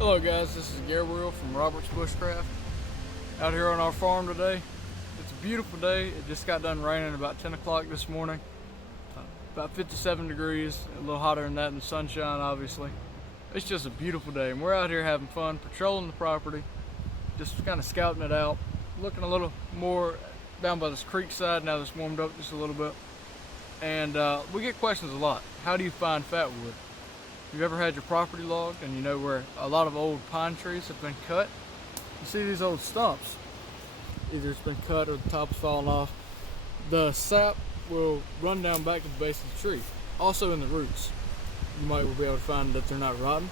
Hello guys, this is Gabriel from Robert's Bushcraft. Out here on our farm today. It's a beautiful day. It just got done raining about 10 o'clock this morning. About 57 degrees, a little hotter than that in the sunshine obviously. It's just a beautiful day and we're out here having fun, patrolling the property, just kind of scouting it out, looking a little more down by this creek side now that it's warmed up just a little bit. And we get questions a lot. How do you find fatwood? You've ever had your property logged and you know where a lot of old pine trees have been cut? You see these old stumps, either it's been cut or the top is falling off. The sap will run down back to the base of the tree, also in the roots. You might be able to find that they're not rotten.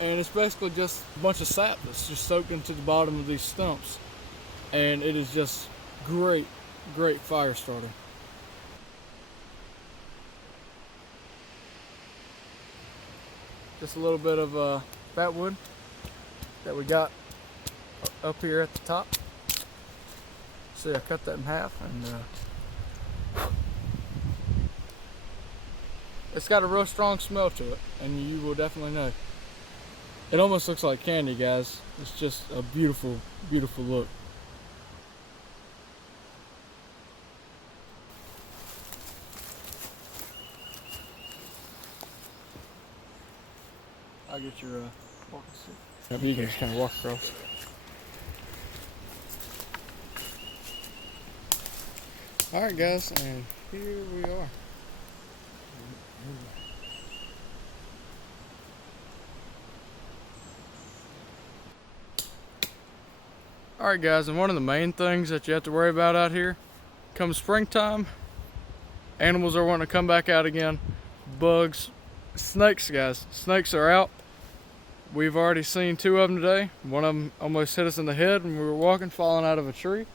And it's basically just a bunch of sap that's just soaked into the bottom of these stumps. And it is just great fire starter. Just a little bit of fatwood that we got up here at the top. See, I cut that in half, and it's got a real strong smell to it, and you will definitely know. It almost looks like candy, guys. It's just a beautiful, beautiful look. I'll get your walking stick. Yep, you can just kind of walk across. Alright guys, and here we are. Alright guys, and one of the main things that you have to worry about out here, come springtime, animals are wanting to come back out again. Bugs, snakes guys, snakes are out. We've already seen 2 of them today. One of them almost hit us in the head when we were walking, falling out of a tree.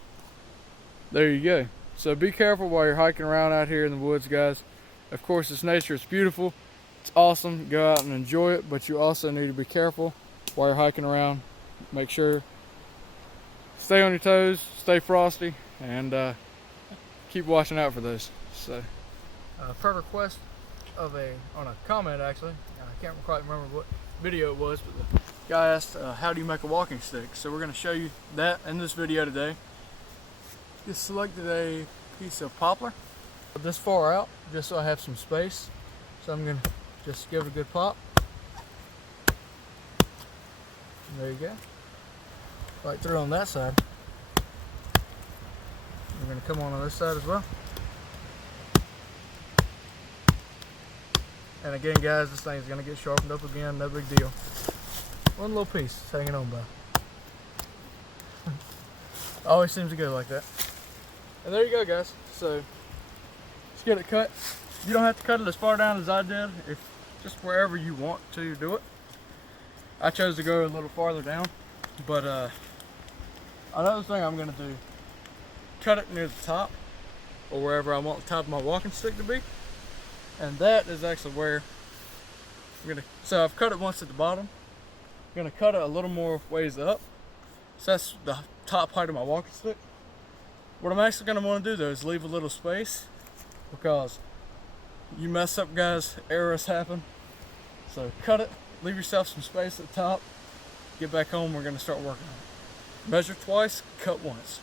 There you go. So be careful while you're hiking around out here in the woods, guys. Of course, it's nature, it's beautiful, it's awesome. Go out and enjoy it, but you also need to be careful while you're hiking around. Make sure, stay on your toes, stay frosty, and keep watching out for those. So, per request of on a comment actually, I can't quite remember what video it was, but the guy asked how do you make a walking stick. So we're going to show you that in this video today. Just selected a piece of poplar this far out just so I have some space, so I'm going to just give it a good pop. And there you go, right through on that side. We're going to come on this side as well. And again guys, this thing's going to get sharpened up again, no big deal. One little piece it's hanging on by. Always seems to go like that. And there you go guys, so let's get it cut. You don't have to cut it as far down as I did, if just wherever you want to do it. I chose to go a little farther down, but another thing I'm going to do, cut it near the top, or wherever I want the top of my walking stick to be. And that is actually where I'm gonna, so I've cut it once at the bottom. I'm gonna cut it a little more ways up. So that's the top height of my walking stick. What I'm actually gonna wanna do though is leave a little space, because you mess up guys, errors happen. So cut it, leave yourself some space at the top, get back home, we're gonna start working on it. Measure twice, cut once.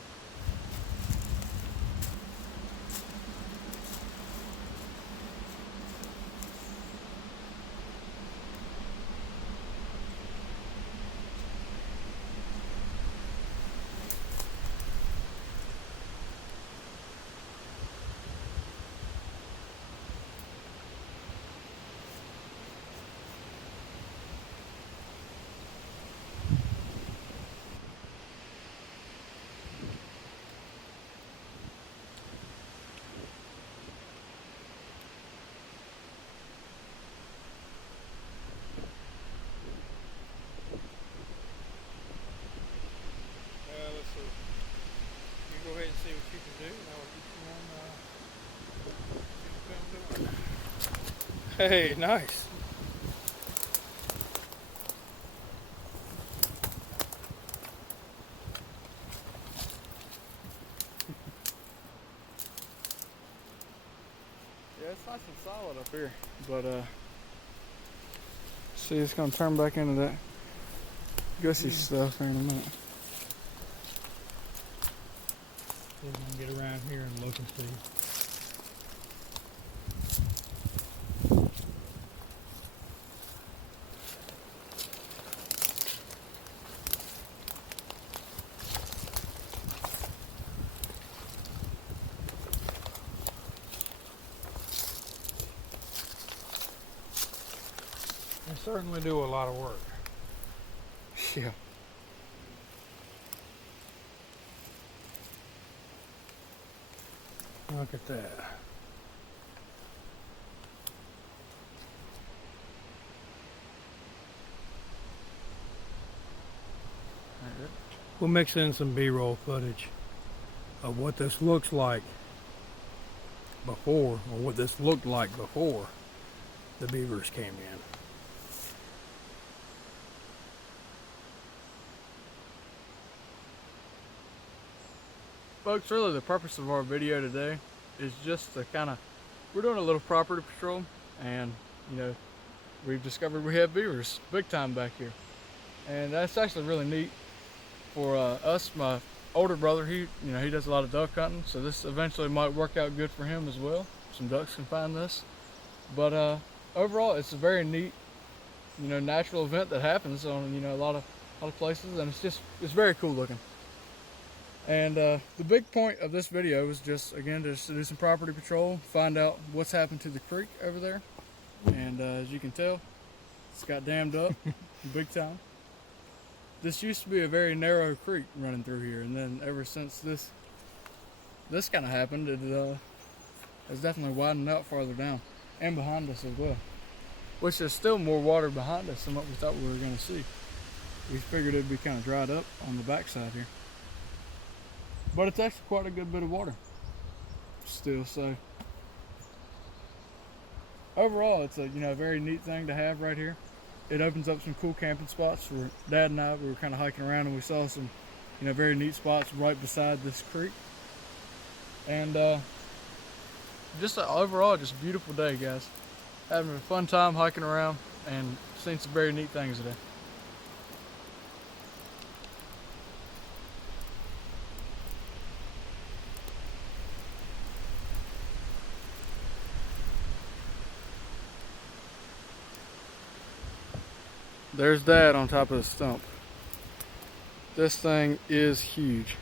Go ahead and see what you can do, and I'll get you on Hey, nice. Yeah, it's nice and solid up here, but see, it's gonna turn back into that gushy stuff here in a minute. We're gonna get around here and look and see. They certainly do a lot of work. Yeah. Look at that. We'll mix in some B-roll footage of what this looks like before, or what this looked like before the beavers came in. Folks, really the purpose of our video today is just to we're doing a little property patrol, and you know, we've discovered we have beavers big time back here. And that's actually really neat for us. My older brother, he does a lot of duck hunting, so this eventually might work out good for him as well. Some ducks can find this. But overall, it's a very neat, natural event that happens on, a lot of places, and it's very cool looking. And the big point of this video is just to do some property patrol, find out what's happened to the creek over there. And as you can tell, it's got dammed up big time. This used to be a very narrow creek running through here, and then ever since this kind of happened, it has definitely widened out farther down and behind us as well. Which is still more water behind us than what we thought we were going to see. We figured it'd be kind of dried up on the backside here. But it's actually quite a good bit of water still, so overall it's a very neat thing to have right here. It opens up some cool camping spots. For Dad and I, we were kind of hiking around and we saw some very neat spots right beside this creek. And overall just a beautiful day, guys. Having a fun time hiking around and seeing some very neat things today. There's Dad on top of the stump. This thing is huge.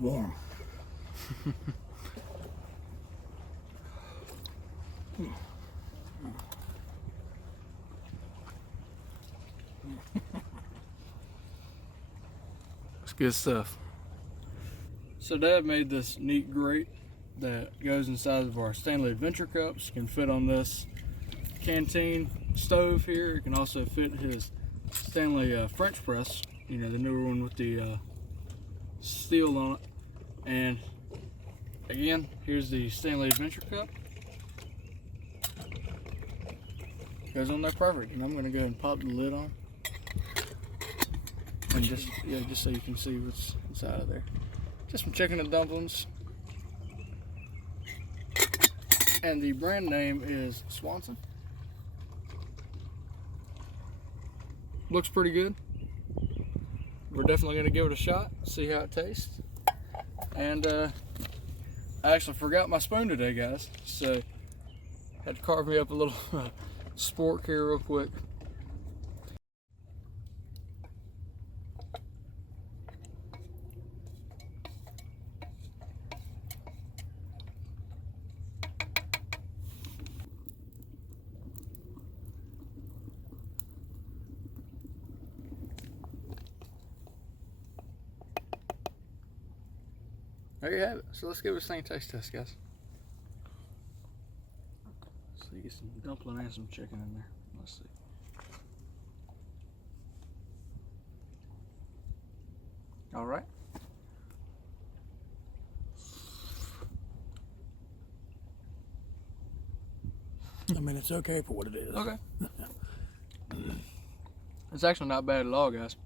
warm. It's good stuff. So Dad made this neat grate that goes inside of our Stanley Adventure cups. It can fit on this canteen stove here. It can also fit his Stanley French press, you know, the newer one with the steel on it. And again, here's the Stanley Adventure cup. Goes on there perfect. And I'm gonna go ahead and pop the lid on. And just so you can see what's inside of there. Just some chicken and dumplings. And the brand name is Swanson. Looks pretty good. We're definitely gonna give it a shot, see how it tastes. And I actually forgot my spoon today, guys. So had to carve me up a little spork here real quick. There you have it. So let's give it a same taste test, guys. So you get some dumpling and some chicken in there. Let's see. All right. I mean, it's okay for what it is. Okay. It's actually not bad at all, guys.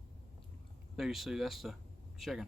There you see, that's the chicken.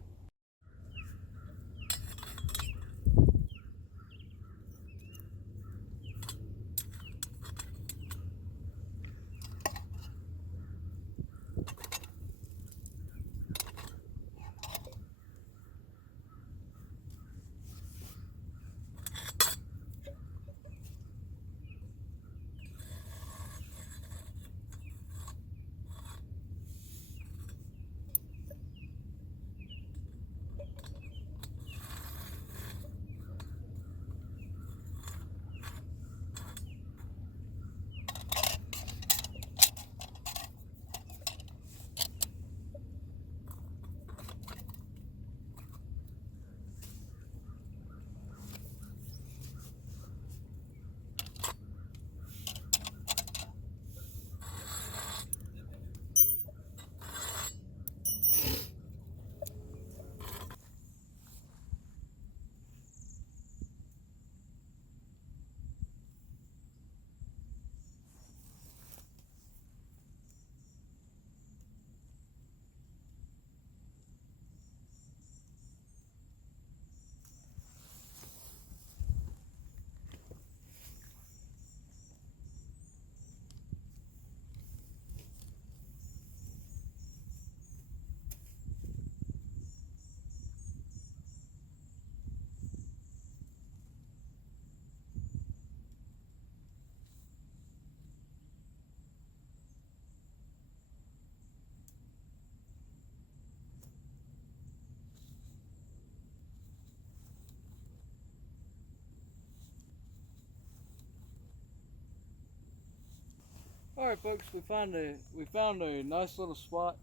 All right, folks, we found a nice little spot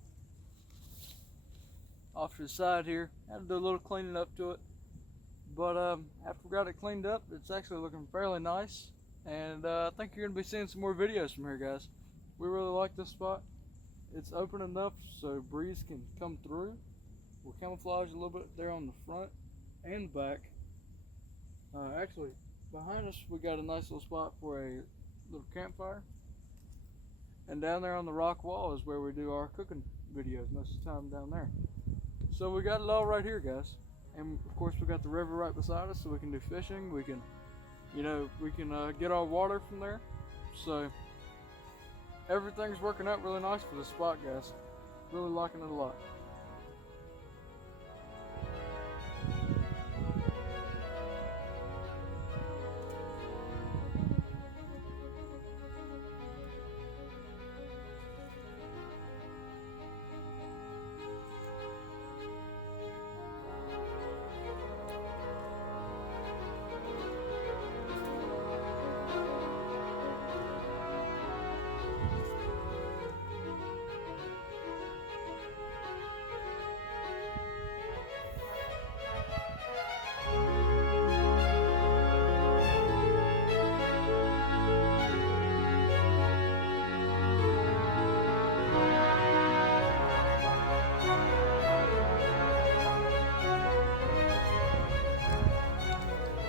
off to the side here. Had to do a little cleaning up to it, but after we got it cleaned up, it's actually looking fairly nice. And I think you're gonna be seeing some more videos from here, guys. We really like this spot. It's open enough so breeze can come through. We'll camouflage a little bit there on the front and back. Actually, behind us we got a nice little spot for a little campfire. And down there on the rock wall is where we do our cooking videos most of the time down there. So we got it all right here, guys. And of course we got the river right beside us, so we can do fishing. We can, get our water from there. So everything's working out really nice for this spot, guys. Really liking it a lot.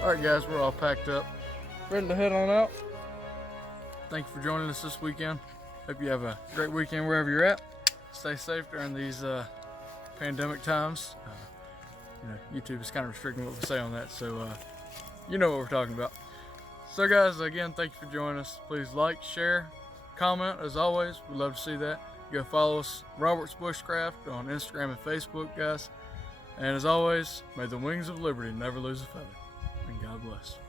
Alright guys, we're all packed up, ready to head on out. Thank you for joining us this weekend. Hope you have a great weekend wherever you're at. Stay safe during these pandemic times. YouTube is kind of restricting what we say on that, so you know what we're talking about. So guys, again, thank you for joining us. Please like, share, comment. As always, we'd love to see that. Go follow us, Robert's Bushcraft, on Instagram and Facebook, guys. And as always, may the wings of liberty never lose a feather. And God bless.